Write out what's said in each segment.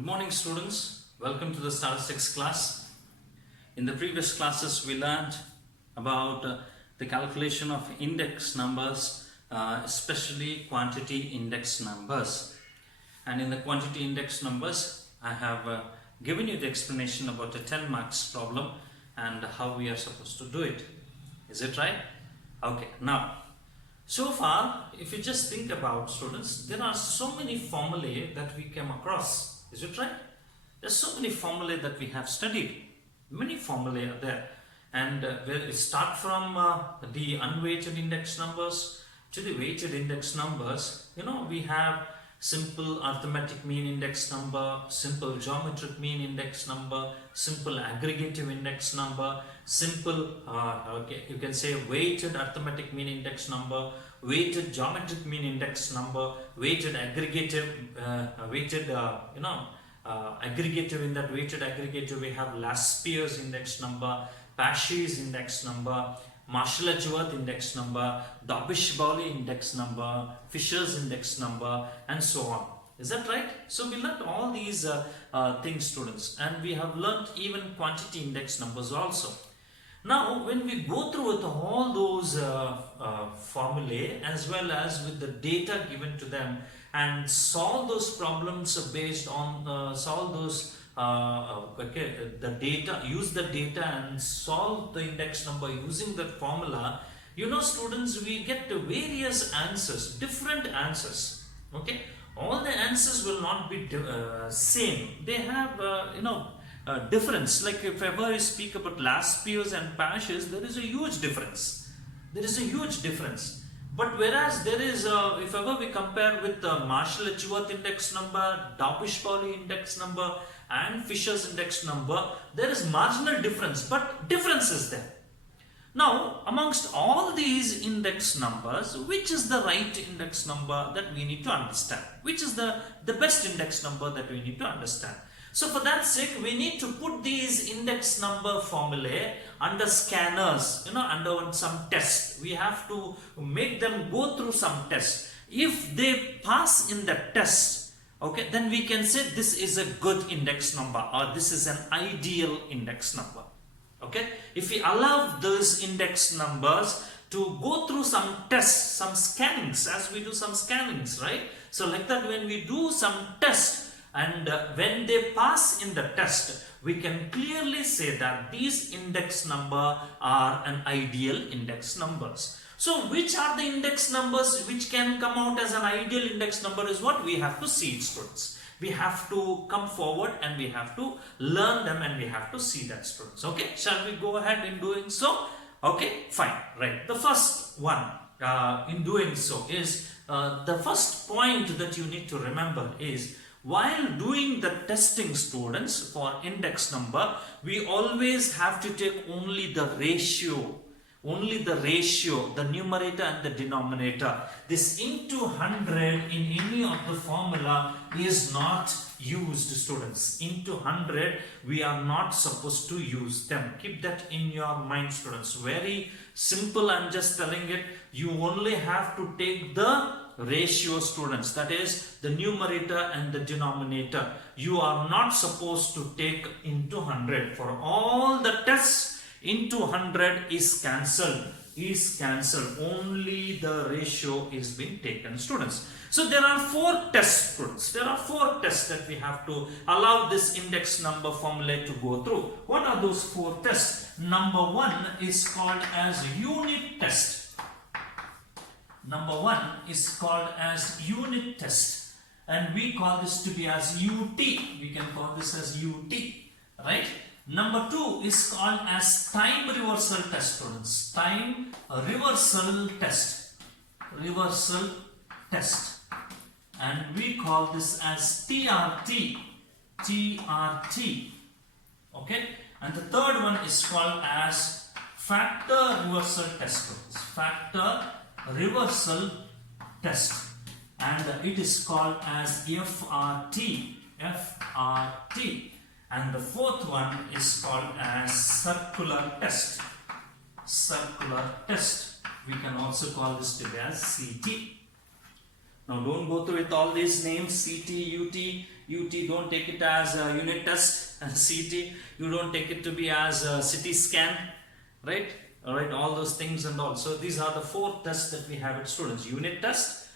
Good morning students, welcome to the statistics class. In the previous classes we learned about the calculation of index numbers, especially quantity index numbers. And in the quantity index numbers I have given you the explanation about a 10 marks problem and how we are supposed to do it. Is it right? Okay, now so far if you just think about students, there are so many formulae that we came across. Is it right? There's so many formulae that we have studied. Many formulae are there. And we start from the unweighted index numbers to the weighted index numbers. You know, we have simple arithmetic mean index number, simple geometric mean index number, simple aggregative index number, simple, you can say weighted arithmetic mean index number, weighted geometric mean index number, weighted aggregative, aggregative. In that weighted aggregative we have Laspier's index number, Pasch's index number, Marshall-Edgeworth index number, Dobbish-Bowley index number, Fisher's index number, and so on. Is that right? So we learned all these things, students, and we have learned even quantity index numbers also. Now when we go through with all those formulae as well as with the data given to them and solve those problems based on the data, use the data and solve the index number using that formula, you know students, we get various answers, different answers. Okay, all the answers will not be same. They have difference. Like if ever I speak about Laspier's and Pasch's, there is a huge difference. There is a huge difference. But whereas there is, if ever we compare with the Marshall-Edgeworth index number, Dobbish-Bowley index number and Fisher's index number, there is marginal difference, but difference is there. Now, amongst all these index numbers, which is the right index number that we need to understand? Which is the best index number that we need to understand? So for that sake, we need to put these index number formulae under scanners, under some test. We have to make them go through some test. If they pass in the test, okay, then we can say this is a good index number or this is an ideal index number. Okay, if we allow those index numbers to go through some tests, some scannings, as we do some scannings, right? So like that, when we do some test, and when they pass in the test, we can clearly say that these index number are an ideal index numbers. So which are the index numbers which can come out as an ideal index number is what we have to see, students. We have to come forward and we have to learn them and we have to see that, students. Okay, shall we go ahead in doing so? Okay, fine, right. The first one in doing so is the first point that you need to remember is, while doing the testing, students, for index number, we always have to take only the ratio, the numerator and the denominator. This into 100 in any of the formula is not used, students. Into 100 we are not supposed to use them. Keep that in your mind, students. Very simple, I'm just telling it. You only have to take the ratio, students, that is the numerator and the denominator. You are not supposed to take into 100. For all the tests, into 100 is cancelled. Only the ratio is being taken, students. So there are 4 tests, students. There are 4 tests that we have to allow this index number formula to go through. What are those 4 tests? Number 1 is called as unit test. Number 1 is called as unit test, and we call this to be as UT. We can call this as UT, right? Number 2 is called as time reversal test, students. Time reversal test. And we call this as TRT. Okay? And the third one is called as factor reversal test, students. Factor reversal test, and it is called as FRT, and the fourth one is called as circular test. We can also call this to be as CT. Now don't go through with all these names, CT, UT, don't take it as a unit test, and CT, you don't take it to be as a CT scan, right? Alright, all those things and all. So these are the 4 tests that we have at students. Unit test,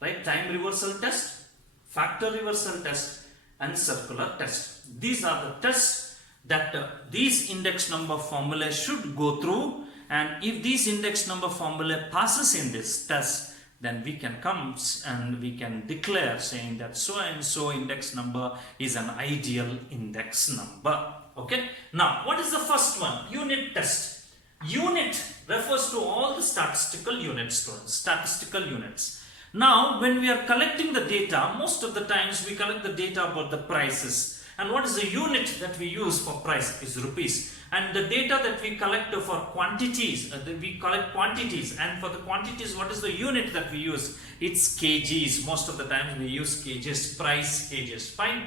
right? Time reversal test, factor reversal test, and circular test. These are the tests that these index number formula should go through, and if these index number formula passes in this test, then we can come and we can declare saying that so and so index number is an ideal index number. Okay. Now, what is the first one? Unit test. Unit refers to all the statistical units, students. Statistical units. Now, when we are collecting the data, most of the times we collect the data about the prices. And what is the unit that we use for price is rupees. And the data that we collect for quantities, we collect quantities, and for the quantities, what is the unit that we use? It's kgs. Most of the times we use kgs, price kgs. Fine.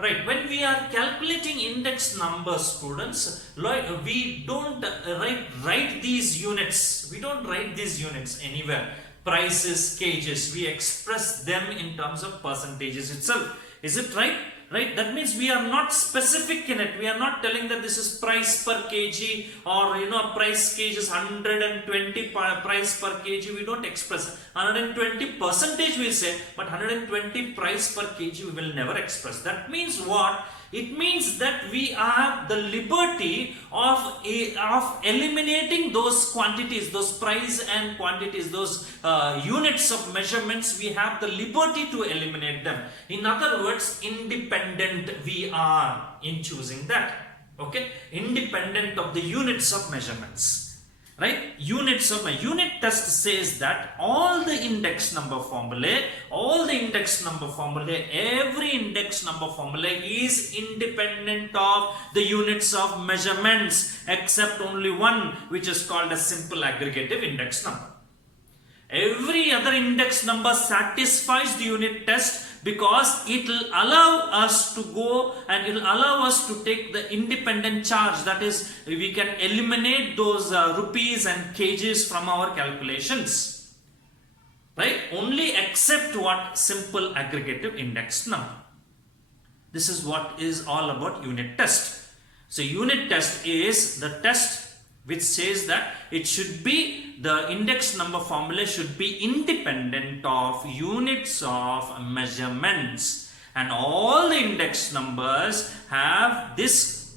Right. When we are calculating index numbers, students, we don't write these units. We don't write these units anywhere. Prices, kgs. We express them in terms of percentages itself. Is it right? Right, that means we are not specific in it. We are not telling that this is price per kg, or price kg is 120 price per kg. We don't express 120 percentage we say, but 120 price per kg we will never express. That means what? It means that we have the liberty of eliminating those quantities, those price and quantities, those units of measurements. We have the liberty to eliminate them. In other words, independent we are in choosing that. Okay, independent of the units of measurements. Right? Units of a unit test says that all the index number formulae, every index number formula is independent of the units of measurements, except only one, which is called a simple aggregative index number. Every other index number satisfies the unit test, because it will allow us to go and it will allow us to take the independent charge. That is, we can eliminate those rupees and kgs from our calculations. Right? Only except what? Simple aggregative index number. This is what is all about unit test. So unit test is the test which says that it should be, the index number formula should be independent of units of measurements, and all the index numbers have this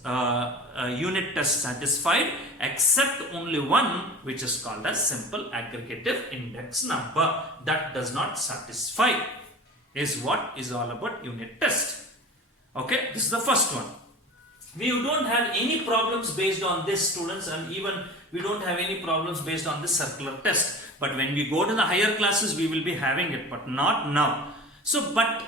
unit test satisfied, except only one, which is called as simple aggregative index number. That does not satisfy, is what is all about unit test. Okay, this is the first one. We don't have any problems based on this, students, and even we don't have any problems based on this circular test. But when we go to the higher classes, we will be having it, but not now. So, but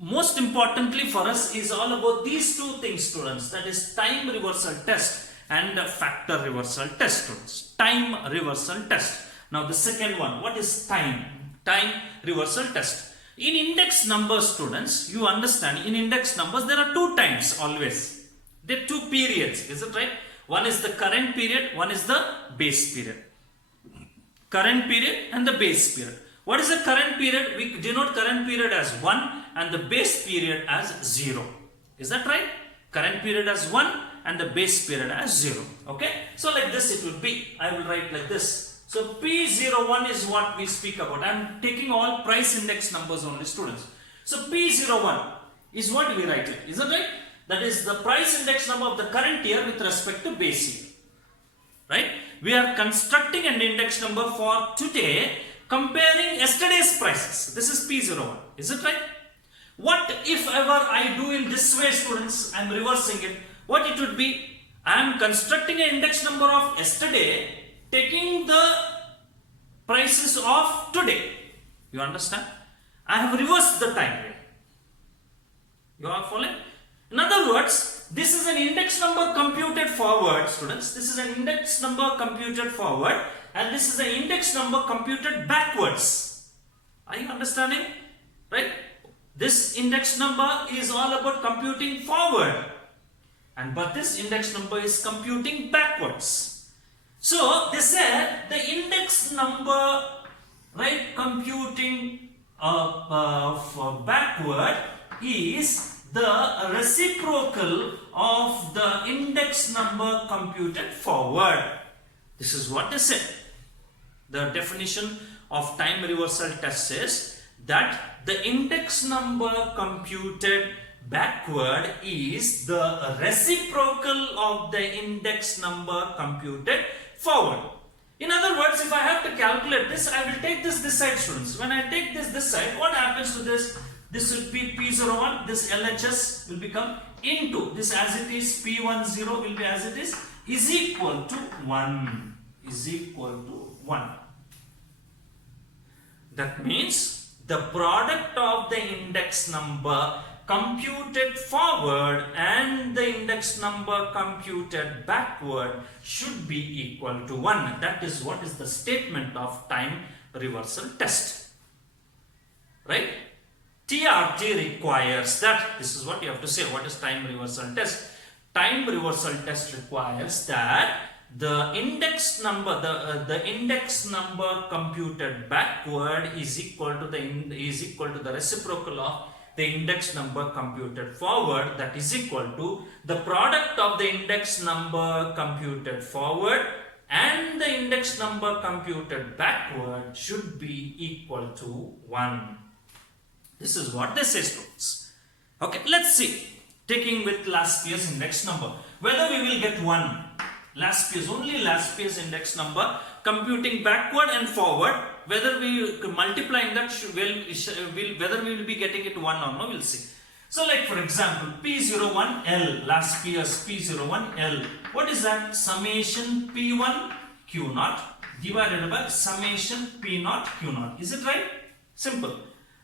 most importantly for us is all about these two things, students. That is time reversal test and factor reversal test, students. Time reversal test. Now the second one, what is time? Time reversal test. In index numbers, students, you understand, in index numbers there are two times always. There are two periods, is it right? One is the current period, one is the base period. Current period and the base period. What is the current period? We denote current period as 1 and the base period as 0. Is that right? Current period as 1 and the base period as 0. Okay? So like this it will be. I will write like this. So P01 is what we speak about. I am taking all price index numbers only, students. So P01 is what we write it. Is that right? That is the price index number of the current year with respect to base year. Right? We are constructing an index number for today, comparing yesterday's prices. This is P01. Is it right? What if ever I do in this way, students? I am reversing it. What it would be? I am constructing an index number of yesterday, taking the prices of today. You understand? I have reversed the time here. You are following? In other words, this is an index number computed forward, students. This is an index number computed forward, and this is an index number computed backwards. Are you understanding? Right? This index number is all about computing forward, but this index number is computing backwards. So they said the index number, right, computing backward is the reciprocal of the index number computed forward. This is what they said. The definition of time reversal test says that the index number computed backward is the reciprocal of the index number computed forward. In other words, if I have to calculate this, I will take this side, students. When I take this side, what happens to this? This will be P01, this LHS will become into this as it is, P10 will be as it is equal to 1. Is equal to 1. That means the product of the index number computed forward and the index number computed backward should be equal to 1. That is what is the statement of time reversal test. Right? TRT requires that. This is what you have to say. What is time reversal test? Time reversal test requires that the index number, the index number computed backward is equal to the reciprocal of the index number computed forward, that is equal to the product of the index number computed forward and the index number computed backward should be equal to 1. This is what they say, students. Okay, let's see. Taking with last year's index number, whether we will get 1. Only last year's index number computing backward and forward, whether we multiplying that whether we will be getting it 1 or no, we'll see. So like for example, P01L, last year's P01L, what is that? Summation P1 Q0 divided by summation P0 Q0. Is it right? Simple.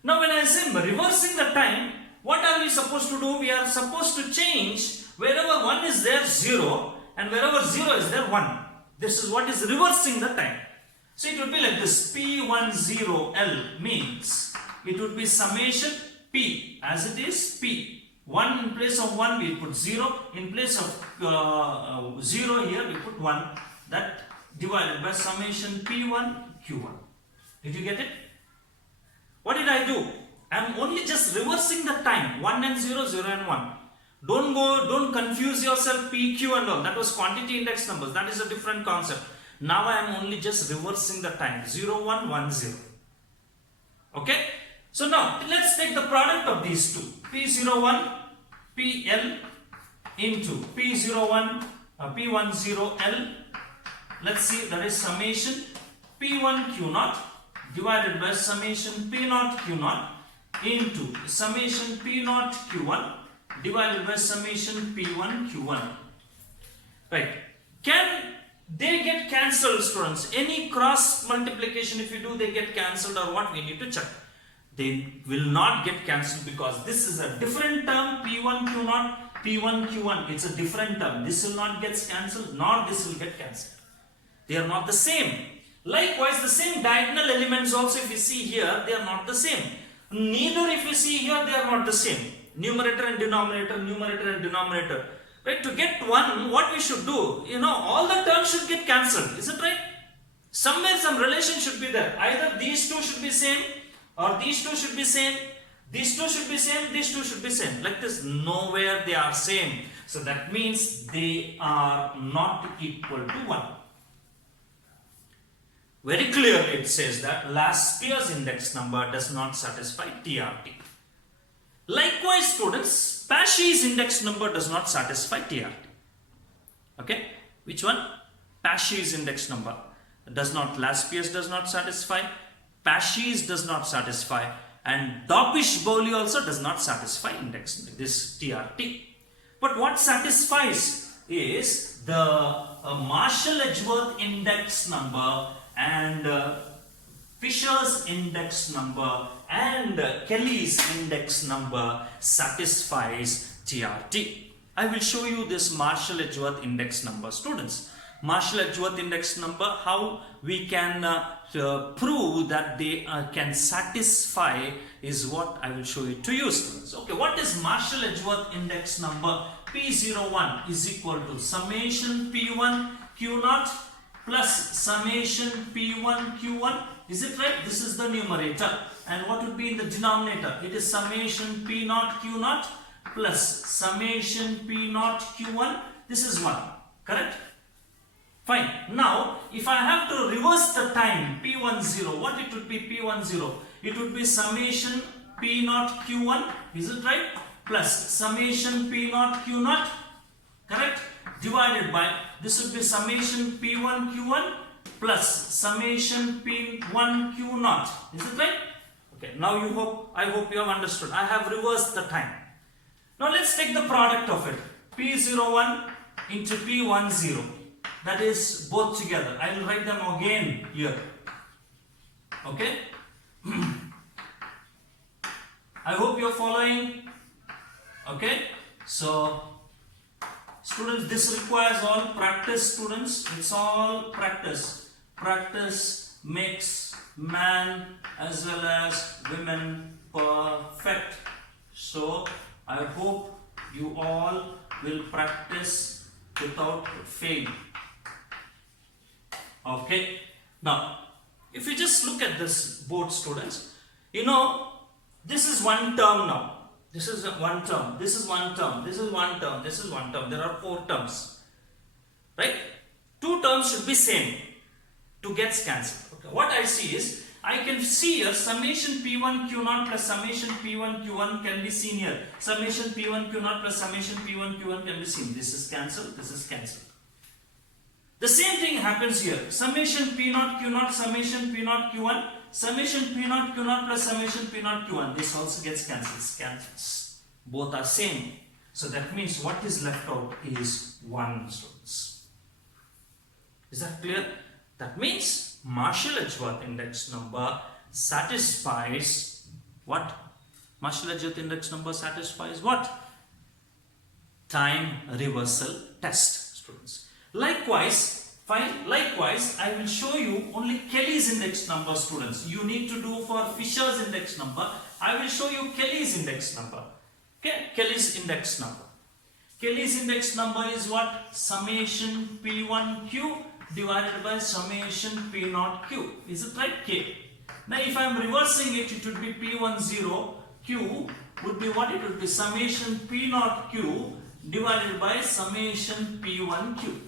Now when I say reversing the time, what are we supposed to do? We are supposed to change wherever 1 is there 0 and wherever 0 is there 1. This is what is reversing the time. So it would be like this. P10L means it would be summation P as it is P. 1 in place of 1 we put 0. In place of 0 here we put 1. That divided by summation P1 Q1. Did you get it? What did I do? I am only just reversing the time. 1 and 0, 0 and 1. Don't confuse yourself PQ and all. That was quantity index numbers. That is a different concept. Now I am only just reversing the time. 0, 1, 1, 0. Okay? So now let's take the product of these two. P01 PL into P01 P10L. Let's see, that is summation P1 Q0 divided by summation P0 Q0 into summation P0 Q1 divided by summation P1 Q1. Right. Can they get cancelled, students? Any cross multiplication if you do, they get cancelled or what? We need to check. They will not get cancelled because this is a different term. P1 Q0, P1 Q1. It's a different term. This will not get cancelled nor this will get cancelled. They are not the same. Likewise, the same diagonal elements also if you see here, they are not the same. Neither if you see here, they are not the same. Numerator and denominator, numerator and denominator. Right? To get 1, what we should do? All the terms should get cancelled. Is it right? Somewhere some relation should be there. Either these two should be same or these two should be same. These two should be same, these two should be same. Like this, nowhere they are same. So that means they are not equal to 1. Very clearly it says that last year's index number does not satisfy TRT. Likewise, students, Paschy's index number does not satisfy TRT. Okay? Which one? Paschy's index number does not. Last year's does not satisfy. Paschy's does not satisfy. And Dopish-Bowley also does not satisfy this TRT. But what satisfies is the Marshall-Edgeworth index number and Fisher's index number and Kelly's index number satisfies TRT. I will show you this Marshall-Edgeworth index number, students. Marshall-Edgeworth index number, how we can prove that they can satisfy is what I will show it to you, students. Okay, what is Marshall-Edgeworth index number? P01 is equal to summation P1 Q0 plus summation P1 Q1. Is it right? This is the numerator. And what would be in the denominator? It is summation P0 Q0 plus summation P0 Q1. This is 1. Correct? Fine. Now, if I have to reverse the time P10, what it would be P10? It would be summation P0 Q1. Is it right? Plus summation P0 Q0. Correct? Divided by, this would be summation P1 Q1 plus summation P1 Q0. Is it right? Okay. Now I hope you have understood. I have reversed the time. Now let's take the product of it. P01 into P10. That is both together. I will write them again here. Okay? I hope you are following. Okay? So, students, this requires all practice, students. It's all practice. Practice makes man as well as women perfect. So, I hope you all will practice without fail. Okay. Now, if you just look at this board, students, you know, this is one term now. This is one term. This is one term. This is one term. This is one term. There are 4 terms. Right? 2 terms should be same to get cancelled. Okay. What I see is, I can see here summation P1 Q0 plus summation P1 Q1 can be seen here. Summation P1 Q0 plus summation P1 Q1 can be seen. This is cancelled. This is cancelled. The same thing happens here. Summation P0 Q0, summation P0 Q1, summation P0 Q0 plus summation P0 Q1. This also gets cancelled. Cancels. Both are same. So that means what is left out is 1, students. Is that clear? That means Marshall-Edgeworth index number satisfies what? Marshall-Edgeworth index number satisfies what? Time reversal test, students. Likewise, fine. Likewise, I will show you only Kelly's index number, students. You need to do for Fisher's index number. I will show you Kelly's index number. Okay, Kelly's index number. Kelly's index number is what? Summation P1Q divided by summation P0Q. Is it right? K. Now, if I am reversing it, it would be P10Q would be what? It would be summation P0Q divided by summation P1Q.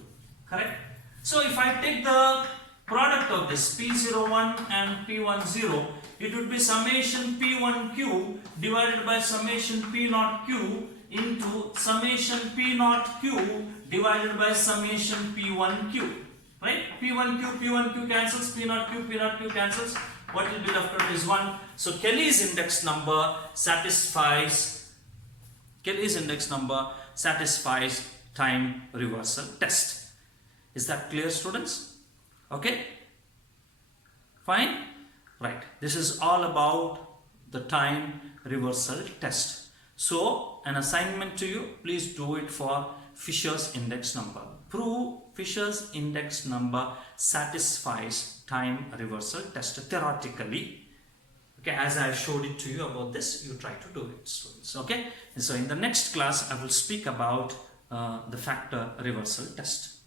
Correct? So, if I take the product of this P01 and P10, it would be summation P1Q divided by summation P0Q into summation P0Q divided by summation P1Q. Right? P1Q cancels, P0Q cancels. What will be left out is 1. So, Kelly's index number satisfies time reversal test. Is that clear, students? Okay? Fine? Right. This is all about the time reversal test. So, an assignment to you, please do it for Fisher's index number. Prove Fisher's index number satisfies time reversal test theoretically. Okay, as I showed it to you about this, you try to do it, students. Okay, and so in the next class, I will speak about the factor reversal test.